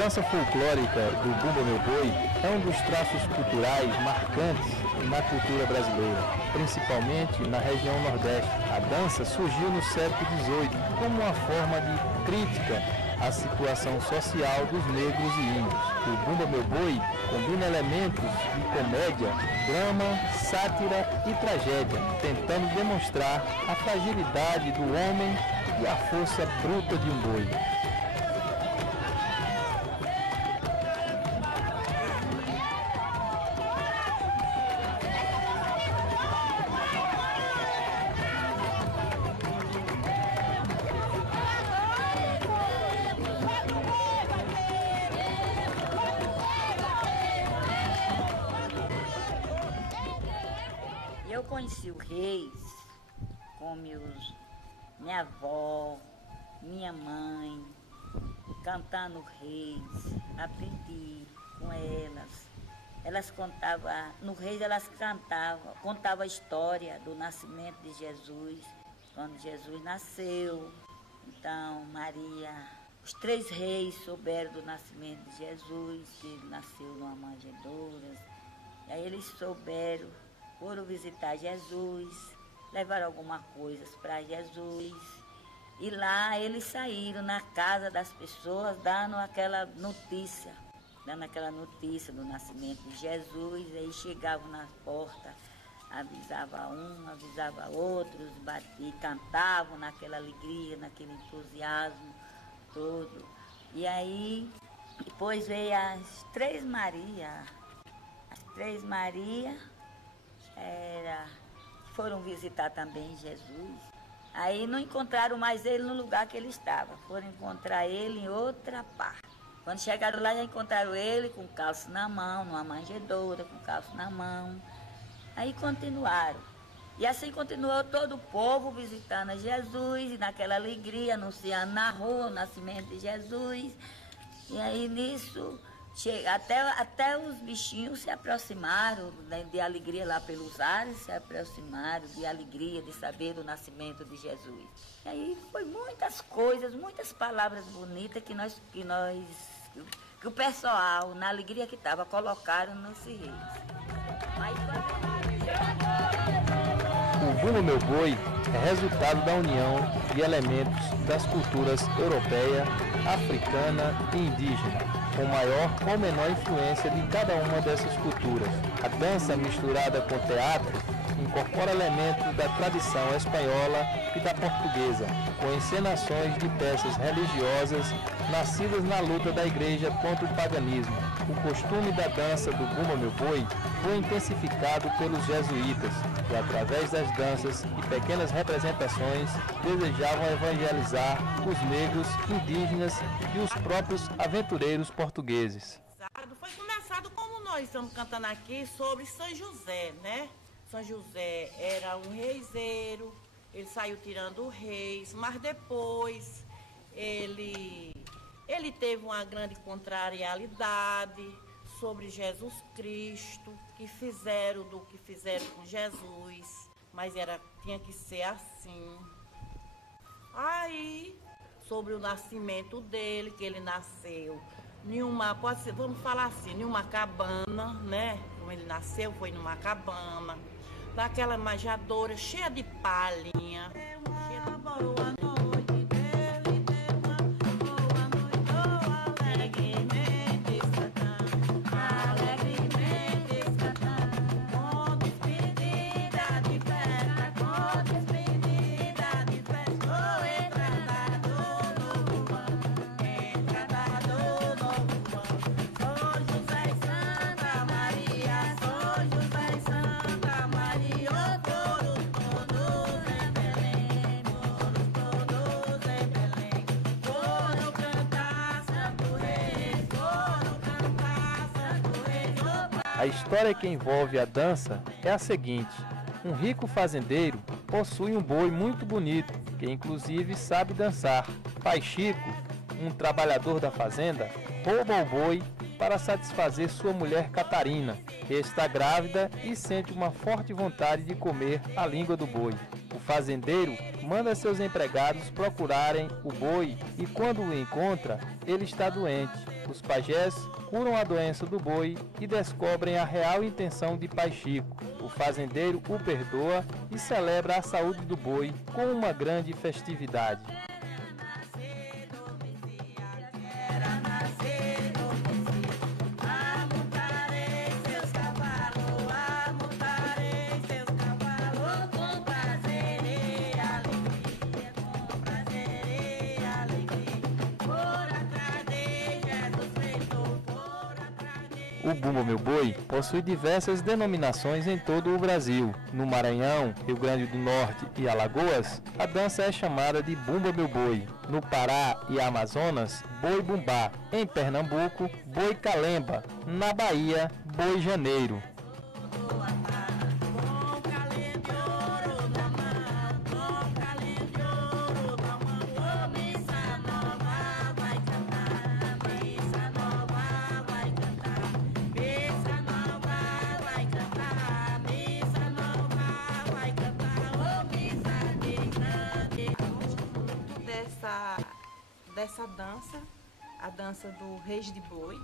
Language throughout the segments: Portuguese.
dança folclórica do Bumba Meu Boi é um dos traços culturais marcantes na cultura brasileira, principalmente na região Nordeste. A dança surgiu no século XVIII como uma forma de crítica à situação social dos negros e índios. O Bumba Meu Boi combina elementos de comédia, drama, sátira e tragédia, tentando demonstrar a fragilidade do homem e a força bruta de um boi. Eu conheci o Reis com minha avó, minha mãe, cantando Reis, aprendi com elas. Elas contavam, no Reis elas contavam a história do nascimento de Jesus, quando Jesus nasceu. Então, Maria, os 3 reis souberam do nascimento de Jesus, que ele nasceu numa manjedoura. E aí eles souberam, foram visitar Jesus, levaram algumas coisas para Jesus. E lá eles saíram na casa das pessoas, dando aquela notícia do nascimento de Jesus. Aí chegavam na porta, avisava um, avisava outros, batiam, cantavam naquela alegria, naquele entusiasmo todo. E aí, depois veio as 3 Marias. As 3 Marias foram visitar também Jesus. Aí não encontraram mais ele no lugar que ele estava. Foram encontrar ele em outra parte. Quando chegaram lá, já encontraram ele com calço na mão, numa manjedoura, com calço na mão. Aí continuaram. E assim continuou todo o povo visitando a Jesus, e naquela alegria, anunciando na rua o nascimento de Jesus. E aí nisso, até os bichinhos se aproximaram, né, de alegria lá pelos ares, se aproximaram de alegria de saber do nascimento de Jesus. E aí foi muitas coisas, muitas palavras bonitas que o pessoal, na alegria que estava, colocaram nesse Reis. O Bumba Meu Boi é resultado da união de elementos das culturas europeia, africana e indígena, com maior ou menor influência de cada uma dessas culturas. A dança misturada com teatro incorpora elementos da tradição espanhola e da portuguesa, com encenações de peças religiosas nascidas na luta da igreja contra o paganismo. O costume da dança do Bumba Meu Boi foi intensificado pelos jesuítas, que através das danças e pequenas representações desejavam evangelizar os negros, indígenas e os próprios aventureiros portugueses. Foi começado como nós estamos cantando aqui sobre São José, né? São José era um reiseiro, ele saiu tirando reis, mas depois ele teve uma grande contrariedade sobre Jesus Cristo, que fizeram com Jesus, mas tinha que ser assim. Aí, sobre o nascimento dele, que ele nasceu vamos falar assim, em uma cabana, né? Como ele nasceu, foi numa cabana, daquela manjedoura cheia de palhinha. A história que envolve a dança é a seguinte: um rico fazendeiro possui um boi muito bonito, que inclusive sabe dançar. Pai Chico, um trabalhador da fazenda, rouba o boi para satisfazer sua mulher Catarina, que está grávida e sente uma forte vontade de comer a língua do boi. O fazendeiro manda seus empregados procurarem o boi e quando o encontra, ele está doente. Os pajés curam a doença do boi e descobrem a real intenção de Pai Chico. O fazendeiro o perdoa e celebra a saúde do boi com uma grande festividade. O Bumba Meu Boi possui diversas denominações em todo o Brasil. No Maranhão, Rio Grande do Norte e Alagoas, a dança é chamada de Bumba Meu Boi. No Pará e Amazonas, Boi Bumbá. Em Pernambuco, Boi Calemba. Na Bahia, Boi Janeiro. Dessa dança, a dança do Reis de Boi,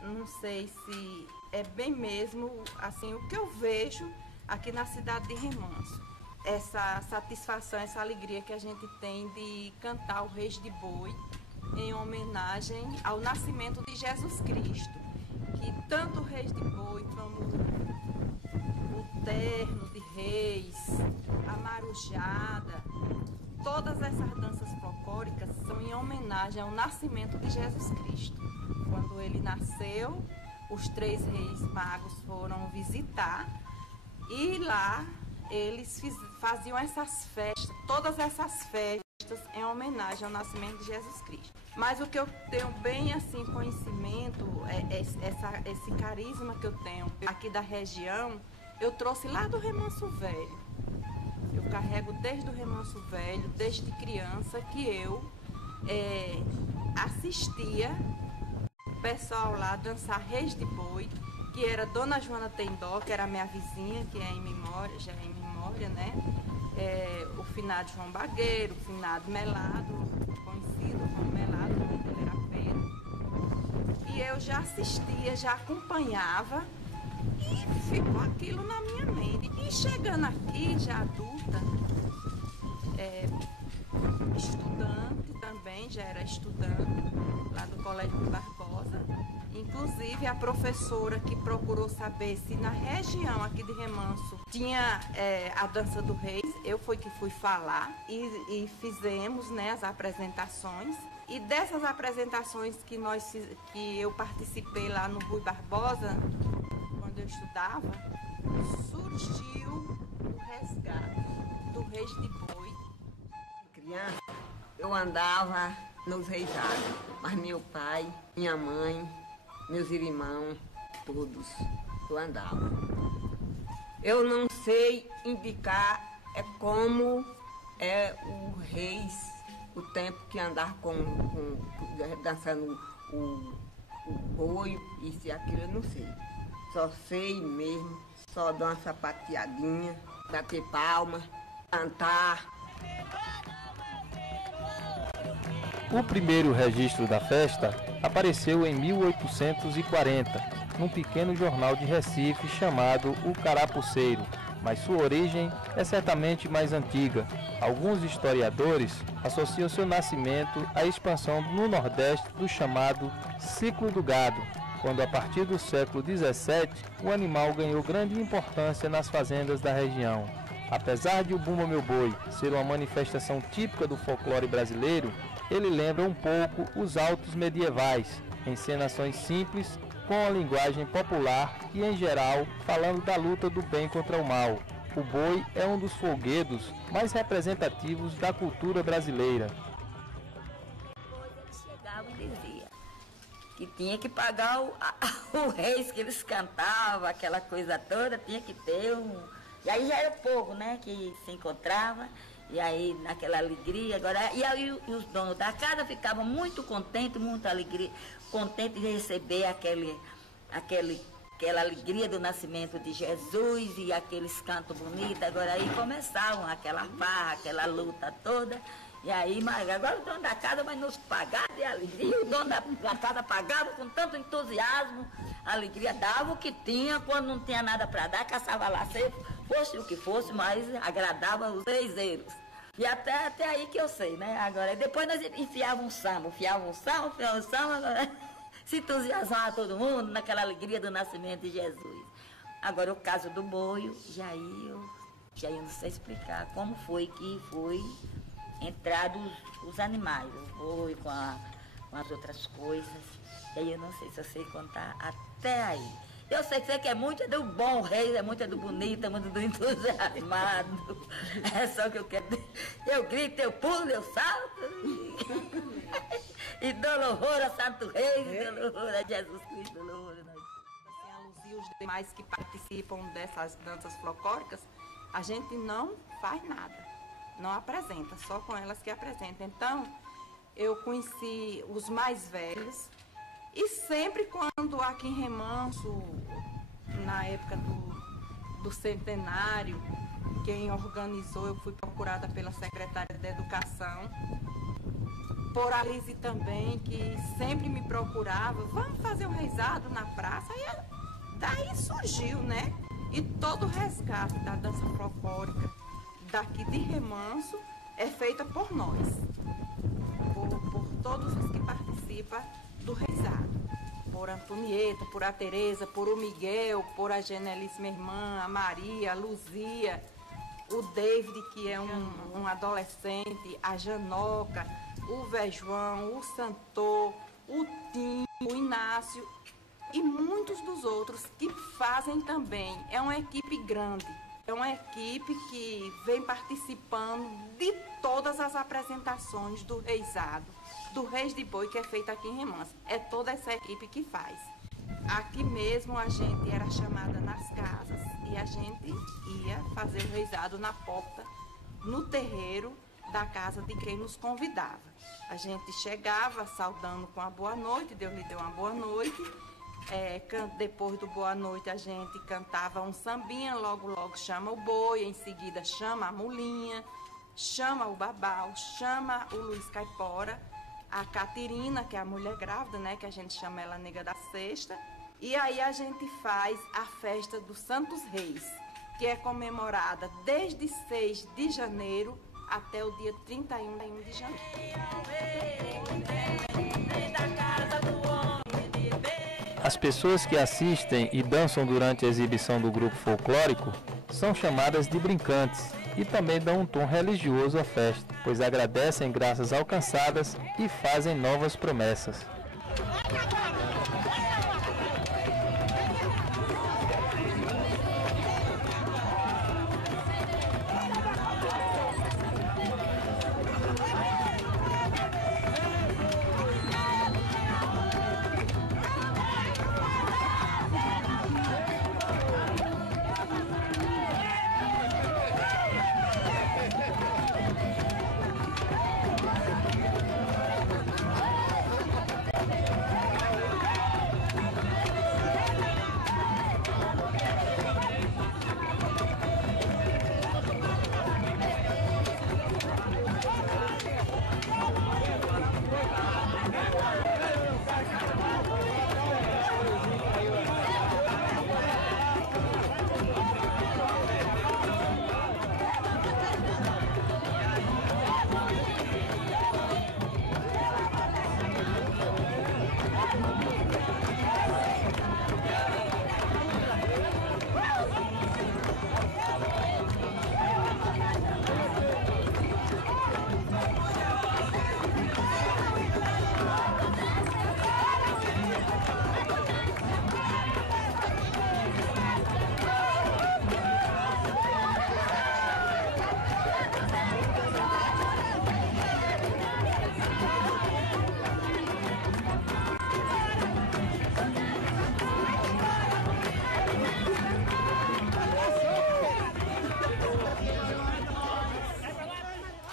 não sei se é bem mesmo assim o que eu vejo aqui na cidade de Remanso. Essa satisfação, essa alegria que a gente tem de cantar o Reis de Boi em homenagem ao nascimento de Jesus Cristo, que tanto o Reis de Boi como o terno de reis, a marujada, todas essas danças folclóricas são em homenagem ao nascimento de Jesus Cristo. Quando ele nasceu, os 3 reis magos foram visitar e lá eles faziam essas festas, todas essas festas em homenagem ao nascimento de Jesus Cristo. Mas o que eu tenho bem assim conhecimento, esse carisma que eu tenho aqui da região, eu trouxe lá do Remanso Velho. Eu carrego desde o Remanso Velho, desde criança, que eu assistia o pessoal lá dançar Reis de Boi, que era Dona Joana Tendó, que era minha vizinha, que é em memória, já é em memória, né? O finado João Bagueiro, o finado Melado, conhecido como Melado, quando ele era feio. E eu já assistia, já acompanhava, e ficou aquilo na minha mente. E chegando aqui, já adulta, estudante também, já era estudante lá do Colégio de Barbosa. Inclusive, a professora que procurou saber se na região aqui de Remanso tinha a dança do Reis, eu fui que fui falar e fizemos, né, as apresentações. E dessas apresentações que eu participei lá no Rui Barbosa, quando eu estudava, surgiu o resgate do Reis de Boi. Criança, eu andava nos reisados, mas meu pai, minha mãe, meus irmãos, todos, eu andava. Eu não sei indicar como é o reis, o tempo que andar dançando o boi, isso e aquilo, eu não sei. Só sei mesmo, só dar uma sapateadinha, bater palma, cantar. O primeiro registro da festa apareceu em 1840, num pequeno jornal de Recife chamado O Carapuceiro, mas sua origem é certamente mais antiga. Alguns historiadores associam seu nascimento à expansão no Nordeste do chamado ciclo do gado, quando a partir do século XVII o animal ganhou grande importância nas fazendas da região. Apesar de o Bumba Meu Boi ser uma manifestação típica do folclore brasileiro, ele lembra um pouco os autos medievais, encenações simples, com a linguagem popular e, em geral, falando da luta do bem contra o mal. O boi é um dos folguedos mais representativos da cultura brasileira. Eles chegavam e diziam que tinha que pagar o reis que eles cantavam, aquela coisa toda, tinha que ter um... E aí já era o povo, né, que se encontrava, e aí naquela alegria, e aí os donos da casa ficavam muito contentes, muita alegria, contentes de receber aquela alegria do nascimento de Jesus e aqueles cantos bonitos. Agora aí começavam aquela farra, aquela luta toda, E aí, mas agora o dono da casa vai nos pagar de alegria. O dono da casa pagava com tanto entusiasmo, alegria, dava o que tinha, quando não tinha nada para dar, caçava lá, se fosse o que fosse, mas agradava os reizeiros. E até aí que eu sei, né? Agora, depois nós enfiávamos um samba, agora se entusiasmava todo mundo naquela alegria do nascimento de Jesus. Agora, o caso do boio, já eu não sei explicar como foi que foi entrado os animais, o boi com as outras coisas. E aí eu não sei se eu sei contar até aí. Eu sei que você quer muito é do bom rei, é muito é do bonito, é muito do entusiasmado. É só o que eu quero. Eu grito, eu pulo, eu salto. E dou louvor a Santo Rei, dou louvor a Jesus Cristo, dou louvor a nós. A Luz e os demais que participam dessas danças folclóricas, a gente não faz nada, não apresenta, só com elas que apresentam. Então, eu conheci os mais velhos e sempre quando aqui em Remanso, na época do centenário, quem organizou, eu fui procurada pela secretária de Educação, por Alice também, que sempre me procurava, vamos fazer um reizado na praça, e daí surgiu, né? E todo o resgate da dança folclórica daqui de Remanso é feita por nós, por todos os que participam do reizado. Por Antonieta, por a Tereza, por o Miguel, por a Genelice, minha irmã, a Maria, a Luzia, o David, que é um adolescente, a Janoca, o Vejoão, o Santor, o Tim, o Inácio e muitos dos outros que fazem também. É uma equipe grande, é uma equipe que vem participando de todas as apresentações do reizado, do Reis de Boi, que é feito aqui em Remanso. É toda essa equipe que faz. Aqui mesmo a gente era chamada nas casas e a gente ia fazer o reizado na porta, no terreiro da casa de quem nos convidava. A gente chegava saudando com a boa noite, Deus lhe deu uma boa noite. Depois do boa noite a gente cantava um sambinha, logo chama o boi, em seguida chama a mulinha, chama o babau, chama o Luiz Caipora, a Catirina, que é a mulher grávida, né, que a gente chama ela nega da cesta, e aí a gente faz a festa dos Santos Reis, que é comemorada desde 6 de janeiro até o dia 31 de janeiro. As pessoas que assistem e dançam durante a exibição do grupo folclórico são chamadas de brincantes e também dão um tom religioso à festa, pois agradecem graças alcançadas e fazem novas promessas.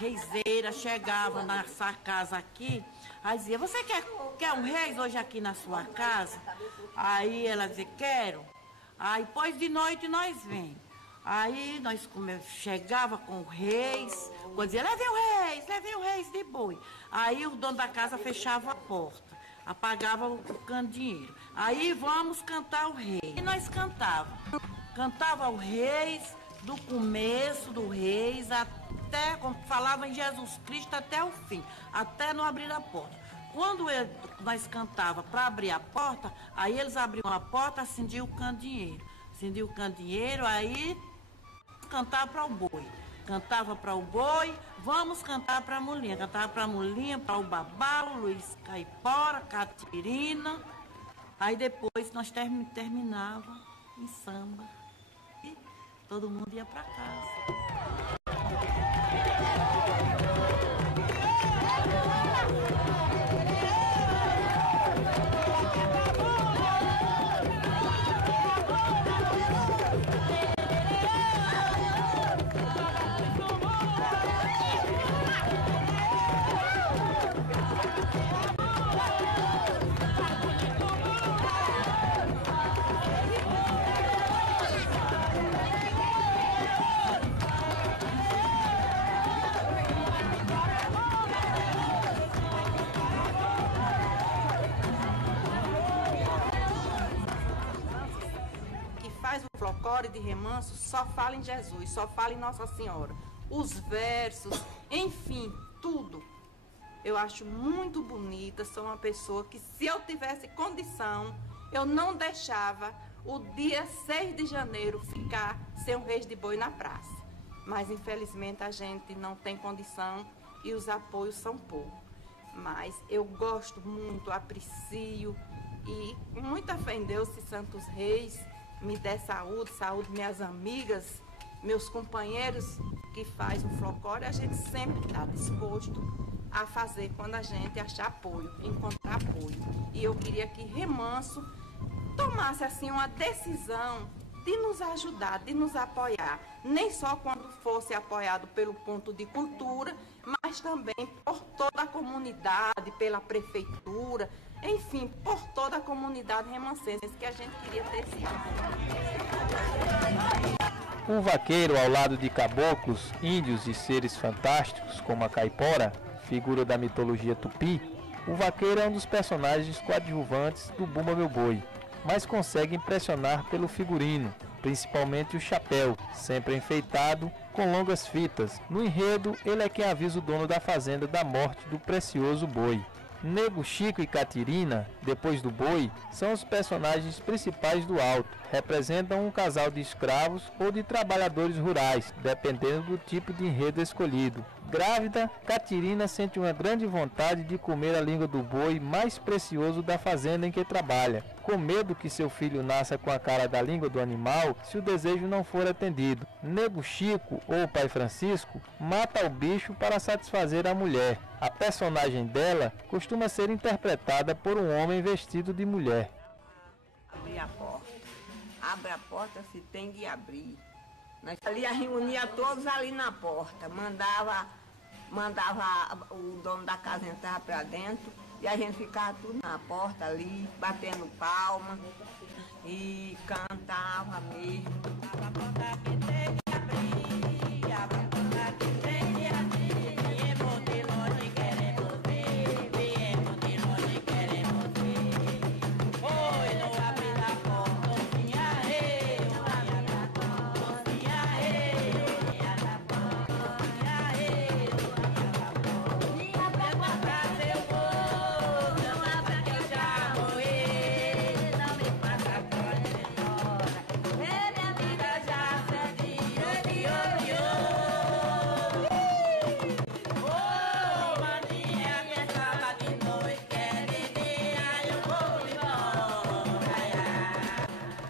Reizeira chegava nessa casa aqui, aí dizia, você quer um reis hoje aqui na sua casa? Aí ela dizia, quero. Aí, pois de noite nós vem. Aí nós chegava com o reis, quando dizia, levei o reis de boi. Aí o dono da casa fechava a porta, apagava o candeeiro. Aí vamos cantar o rei. E nós cantava o reis, do começo do reis até, como falava em Jesus Cristo, até o fim, até não abrir a porta. Quando nós cantava para abrir a porta, aí eles abriam a porta, acendiam o candeeiro, aí cantava para o boi. Cantava para o boi, vamos cantar para a mulinha. Cantava para a mulinha, para o Babau, Luiz Caipora, Catirina. Aí depois nós terminava em samba e todo mundo ia para casa. Folclore de remanso só fala em Jesus, só fala em Nossa Senhora. Os versos, enfim, tudo. Eu acho muito bonita, sou uma pessoa que, se eu tivesse condição, eu não deixava o dia 6 de janeiro ficar sem um reis de boi na praça. Mas, infelizmente, a gente não tem condição e os apoios são poucos. Mas eu gosto muito, aprecio e, com muita fé em Deus e Santos Reis, me dê saúde, minhas amigas, meus companheiros que fazem o folclore, a gente sempre está disposto a fazer quando a gente achar apoio, encontrar apoio. E eu queria que Remanso tomasse assim uma decisão de nos ajudar, de nos apoiar, nem só quando fosse apoiado pelo ponto de cultura, mas também por toda a comunidade, pela prefeitura, enfim, por toda a comunidade remansense, que a gente queria ter esse Um vaqueiro ao lado de caboclos, índios e seres fantásticos como a caipora, figura da mitologia tupi, o vaqueiro é um dos personagens coadjuvantes do Bumba Meu Boi, mas consegue impressionar pelo figurino, principalmente o chapéu, sempre enfeitado com longas fitas. No enredo, ele é quem avisa o dono da fazenda da morte do precioso boi. Nego Chico e Catirina, depois do boi, são os personagens principais do alto. Representam um casal de escravos ou de trabalhadores rurais, dependendo do tipo de enredo escolhido. Grávida, Catirina sente uma grande vontade de comer a língua do boi mais precioso da fazenda em que trabalha, com medo que seu filho nasça com a cara da língua do animal se o desejo não for atendido. Nego Chico, ou Pai Francisco, mata o bicho para satisfazer a mulher. A personagem dela costuma ser interpretada por um homem vestido de mulher. Abrir a porta. Abre a porta se tem de abrir. Nós ali reunia todos ali na porta. Mandava o dono da casa entrar para dentro e a gente ficava tudo na porta ali, batendo palma e cantava mesmo.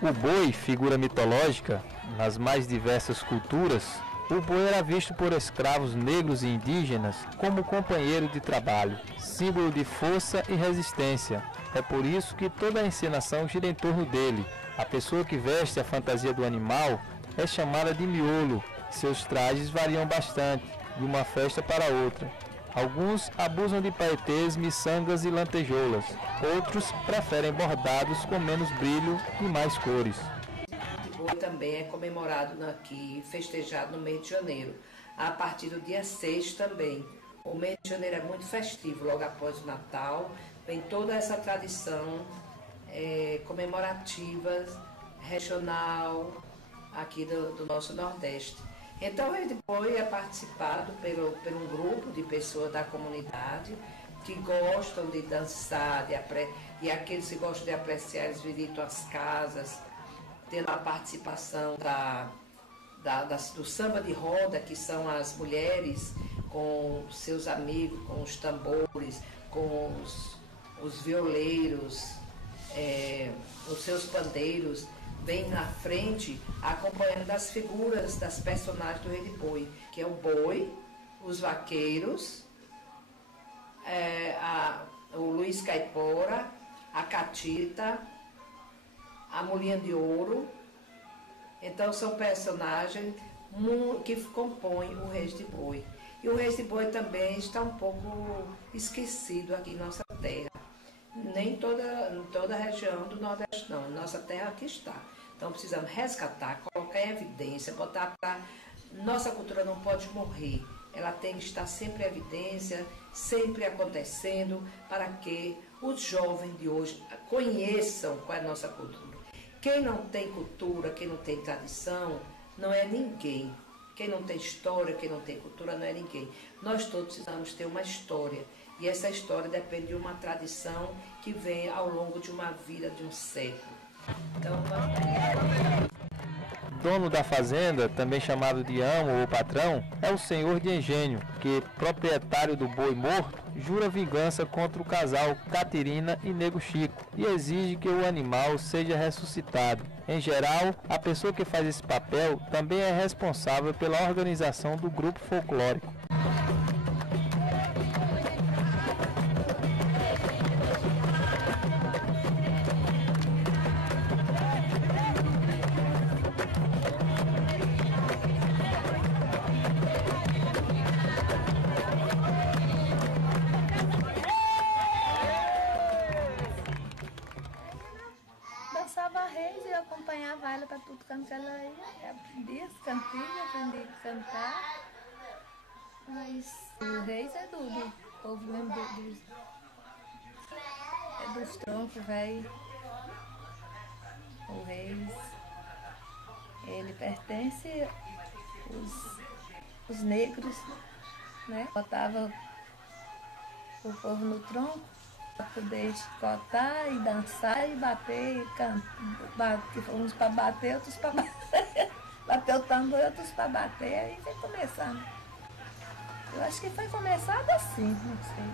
O boi, figura mitológica, nas mais diversas culturas, o boi era visto por escravos negros e indígenas como companheiro de trabalho, símbolo de força e resistência. É por isso que toda a encenação gira em torno dele. A pessoa que veste a fantasia do animal é chamada de miolo. Seus trajes variam bastante, de uma festa para outra. Alguns abusam de paetês, miçangas e lantejoulas. Outros preferem bordados com menos brilho e mais cores. Boi também é comemorado aqui, festejado no mês de janeiro. A partir do dia 6 também. O mês de janeiro é muito festivo, logo após o Natal. Vem toda essa tradição comemorativa, regional, aqui do nosso Nordeste. Então o Rei de Boi é participado por um grupo de pessoas da comunidade que gostam de dançar, e aqueles que gostam de apreciar, eles visitam as casas, tendo a participação do samba de roda, que são as mulheres com seus amigos, com os tambores, com os violeiros, os seus pandeiros, vem na frente acompanhando as figuras das personagens do Rei de Boi, que é o boi, os vaqueiros, o Luiz Caipora, a Catita, a Molinha de Ouro. Então são personagens que compõem o Rei de Boi. E o Rei de Boi também está um pouco esquecido aqui em nossa terra. Nem toda a região do Nordeste não, nossa terra aqui está. Então precisamos resgatar, colocar em evidência, botar para... Nossa cultura não pode morrer, ela tem que estar sempre em evidência, sempre acontecendo, para que os jovens de hoje conheçam qual é a nossa cultura. Quem não tem cultura, quem não tem tradição, não é ninguém. Quem não tem história, quem não tem cultura, não é ninguém. Nós todos precisamos ter uma história. E essa história depende de uma tradição que vem ao longo de uma vida, de um século. Então, Dono da fazenda, também chamado de amo ou patrão, é o senhor de engenho, que, proprietário do boi morto, jura vingança contra o casal Caterina e Nego Chico e exige que o animal seja ressuscitado. Em geral, a pessoa que faz esse papel também é responsável pela organização do grupo folclórico. Dançava reis e eu acompanhava ela para tudo canto ela ia. Eu aprendi as cantigas, aprendi a cantar. Mas o reis é do povo mesmo, dos troncos, velho. O reis, ele pertence os negros, né? Botava o povo no tronco para poder chicotar e dançar e bater e cantar. Uns para bater, outros para bater. Bater o tambor, outros para bater. Aí foi começando. Eu acho que foi começado assim, não sei.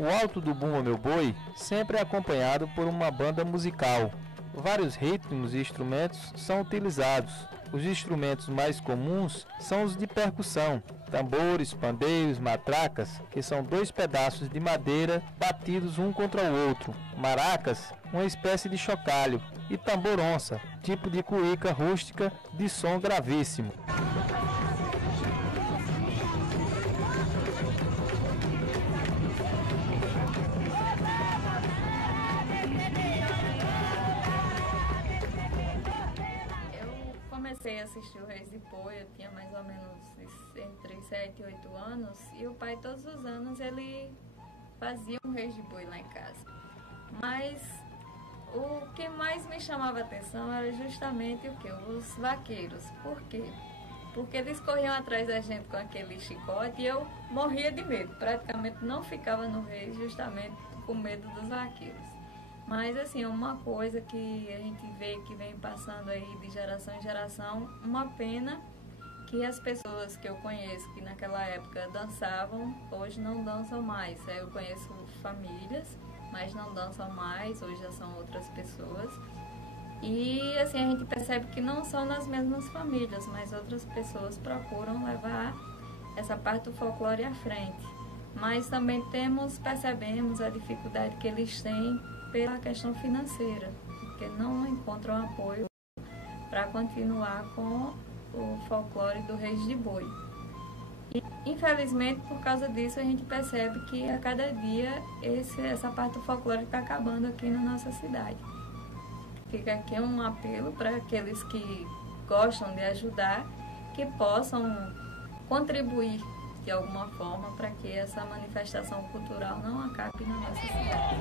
O Alto do Bumba Meu Boi sempre é acompanhado por uma banda musical. Vários ritmos e instrumentos são utilizados. Os instrumentos mais comuns são os de percussão, tambores, pandeiros, matracas, que são dois pedaços de madeira batidos um contra o outro, maracas, uma espécie de chocalho, e tambor-onça, tipo de cuíca rústica de som gravíssimo. Comecei a assistir o Reis de Boi, eu tinha mais ou menos entre 7 e 8 anos, e o pai todos os anos ele fazia um Reis de Boi lá em casa. Mas o que mais me chamava a atenção era justamente o que? Os vaqueiros. Por quê? Porque eles corriam atrás da gente com aquele chicote e eu morria de medo, praticamente não ficava no Reis justamente com medo dos vaqueiros. Mas, assim, uma coisa que a gente vê que vem passando aí de geração em geração, uma pena que as pessoas que eu conheço que naquela época dançavam, hoje não dançam mais. Eu conheço famílias, mas não dançam mais, hoje já são outras pessoas. E, assim, a gente percebe que não são nas mesmas famílias, mas outras pessoas procuram levar essa parte do folclore à frente. Mas também percebemos a dificuldade que eles têm pela questão financeira, porque não encontram apoio para continuar com o folclore do Reis de Boi. E, infelizmente, por causa disso, a gente percebe que a cada dia essa parte do folclore está acabando aqui na nossa cidade. Fica aqui um apelo para aqueles que gostam de ajudar, que possam contribuir de alguma forma para que essa manifestação cultural não acabe na nossa cidade.